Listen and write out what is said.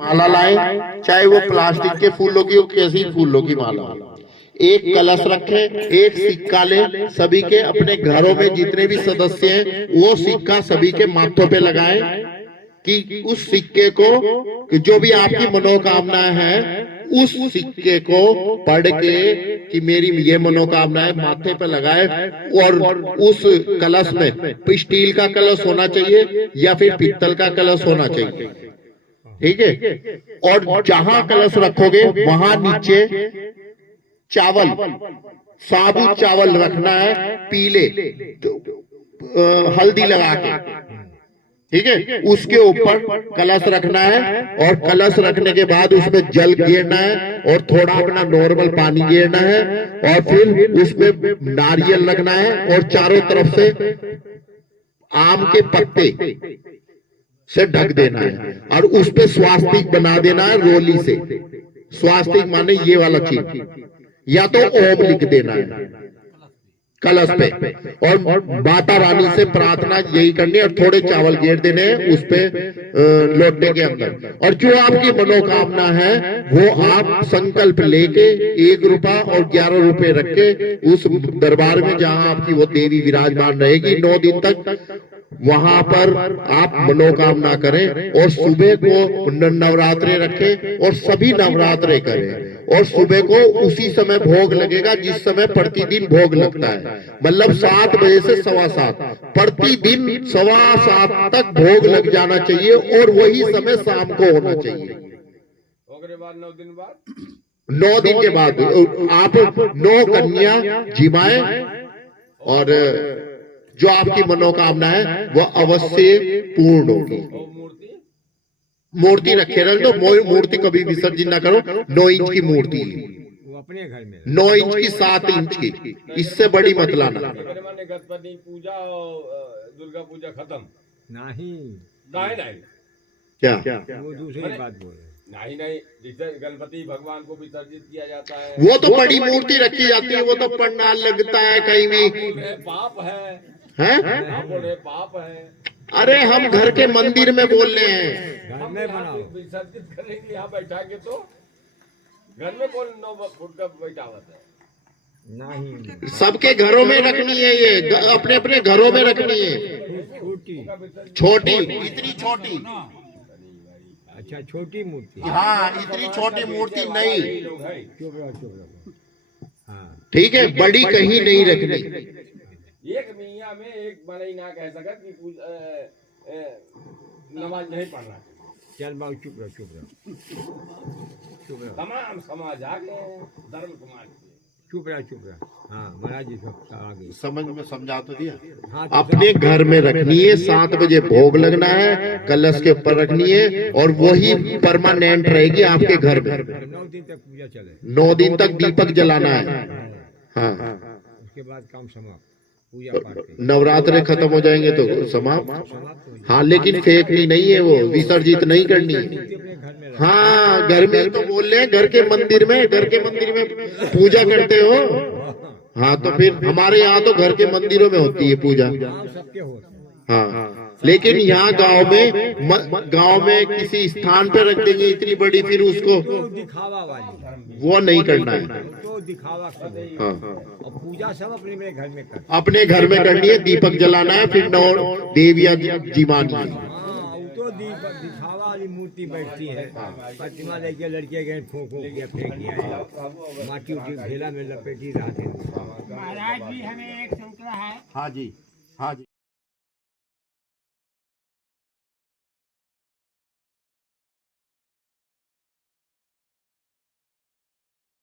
माला लाएं, चाहे वो प्लास्टिक के फूलों की हो, कैसी फूलों की माला। एक कलश रखे, एक सिक्का ले, सभी के अपने घरों में जितने भी सदस्य हैं वो सिक्का सभी के माथों पे लगाएं कि उस सिक्के को कि जो भी आपकी मनोकामना है उस सिक्के को पढ़ के कि मेरी ये मनोकामना है माथे पे लगाए। और उस कलश में स्टील का कलश होना चाहिए या फिर पीतल का कलश होना चाहिए, ठीक है। और जहां कलश रखोगे वहां नीचे चावल, साबुत चावल रखना है, पीले हल्दी लगा के, ठीक है। उसके ऊपर कलश रखना है और कलश रखने के बाद उसमें जल गिरना है और थोड़ा अपना नॉर्मल पानी गिरना है और फिर उसमें नारियल लगना है और चारों तरफ से आम के पत्ते से ढक देना है और उस पे स्वास्तिक बना देना है रोली से। स्वास्तिक माने ये वाला चीज, या तो ओम लिख देना है कलश पे और माता रानी से प्रार्थना यही करनी है और थोड़े चावल घेर देने हैं उस पे लोटे के अंदर। और जो आपकी मनोकामना है वो आप संकल्प लेके 1 रुपया और 11 रुपए रख के उस दरबार में जहां आपकी वो देवी विराजमान रहेगी 9 दिन तक, वहां पर आप मनोकामना करें। और सुबह को नवरात्रे रखें और सभी नवरात्रे करें और सुबह को उसी समय भोग लगेगा जिस समय प्रतिदिन भोग लगता है, मतलब 7 बजे से 7:15 प्रतिदिन 7:15 तक भोग लग जाना चाहिए और वही समय शाम को होना चाहिए। 9 दिन के बाद आप 9 कन्या जिमाए और जो आपकी मनोकामना है वो अवश्य पूर्ण होगी। मूर्ति रखे रख दो, मूर्ति कभी विसर्जन ना करो। 9 इंच की मूर्ति, वो अपने घर में 9 इंच की 7 इंच की, इससे बड़ी मत लाना। गणपति पूजा और दुर्गा पूजा खत्म नहीं क्या वो दूसरी बात बोल रहे नहीं गणपति भगवान को विसर्जित किया जाता है। वो तो बड़ी मूर्ति रखी जाती है, वो तो पंडाल लगता है कहीं भी। पाप है, हैं? बोले पाप है। अरे हम घर के मंदिर में बोल रहे हैं, घर में बनाओ। विसर्जित करेंगे यहाँ बैठा के तो घर में कौन 9 फुट का बैठावत है। नहीं सबके घरों में रखनी है, ये अपने अपने घरों में रखनी है। छोटी, इतनी छोटी, अच्छा छोटी मूर्ति, हाँ इतनी छोटी मूर्ति नहीं, चुप रहो हाँ ठीक है। बड़ी कहीं नहीं रखनी। एक मियाँ में एक बड़े ना कह सका कि नमाज नहीं पढ़ना। चल बाबू चुप रहो तमाम समाज आ गए, धर्म समाज चुप रहो हाँ महाराज जी सब आ गए। समझ में समझा तो दिया। हाँ, अपने घर में रखनी है, 7 बजे भोग लगना है, कलश के ऊपर रखनी है और वही परमानेंट रहेगी आपके घर में। 9 दिन तक पूजा चले, 9 दिन तक दीपक जलाना है। हाँ उसके बाद काम समाप्त, पूजा पाठ नवरात्रे खत्म हो जाएंगे तो समाप्त। हाँ लेकिन फेंकनी नहीं है, वो विसर्जित नहीं करनी है। हाँ घर में तो बोल रहे हैं, घर के मंदिर में पूजा करते हो। हाँ तो फिर हमारे यहाँ तो घर के मंदिरों में होती है पूजा। सबके होते हैं हाँ लेकिन यहाँ गांव में किसी स्थान पे रख देंगे इतनी बड़ी, फिर उसको तो दिखावा वाली वो नहीं करना है। तो दिखावा हाँ और पूजा सब अपने घर में कर, अपने घर में करनी है, दीपक जलाना है, फिर 9 देवियां जिमानी है। तो दिखावा वाली मूर्ति बैठती है, प्रतिमा लेके लड़के गए फेंक दिया, माटी उठी ढेला में लपेटी रहते। महाराज जी हमें एक सूत्र है। हाँ जी, हाँ जी।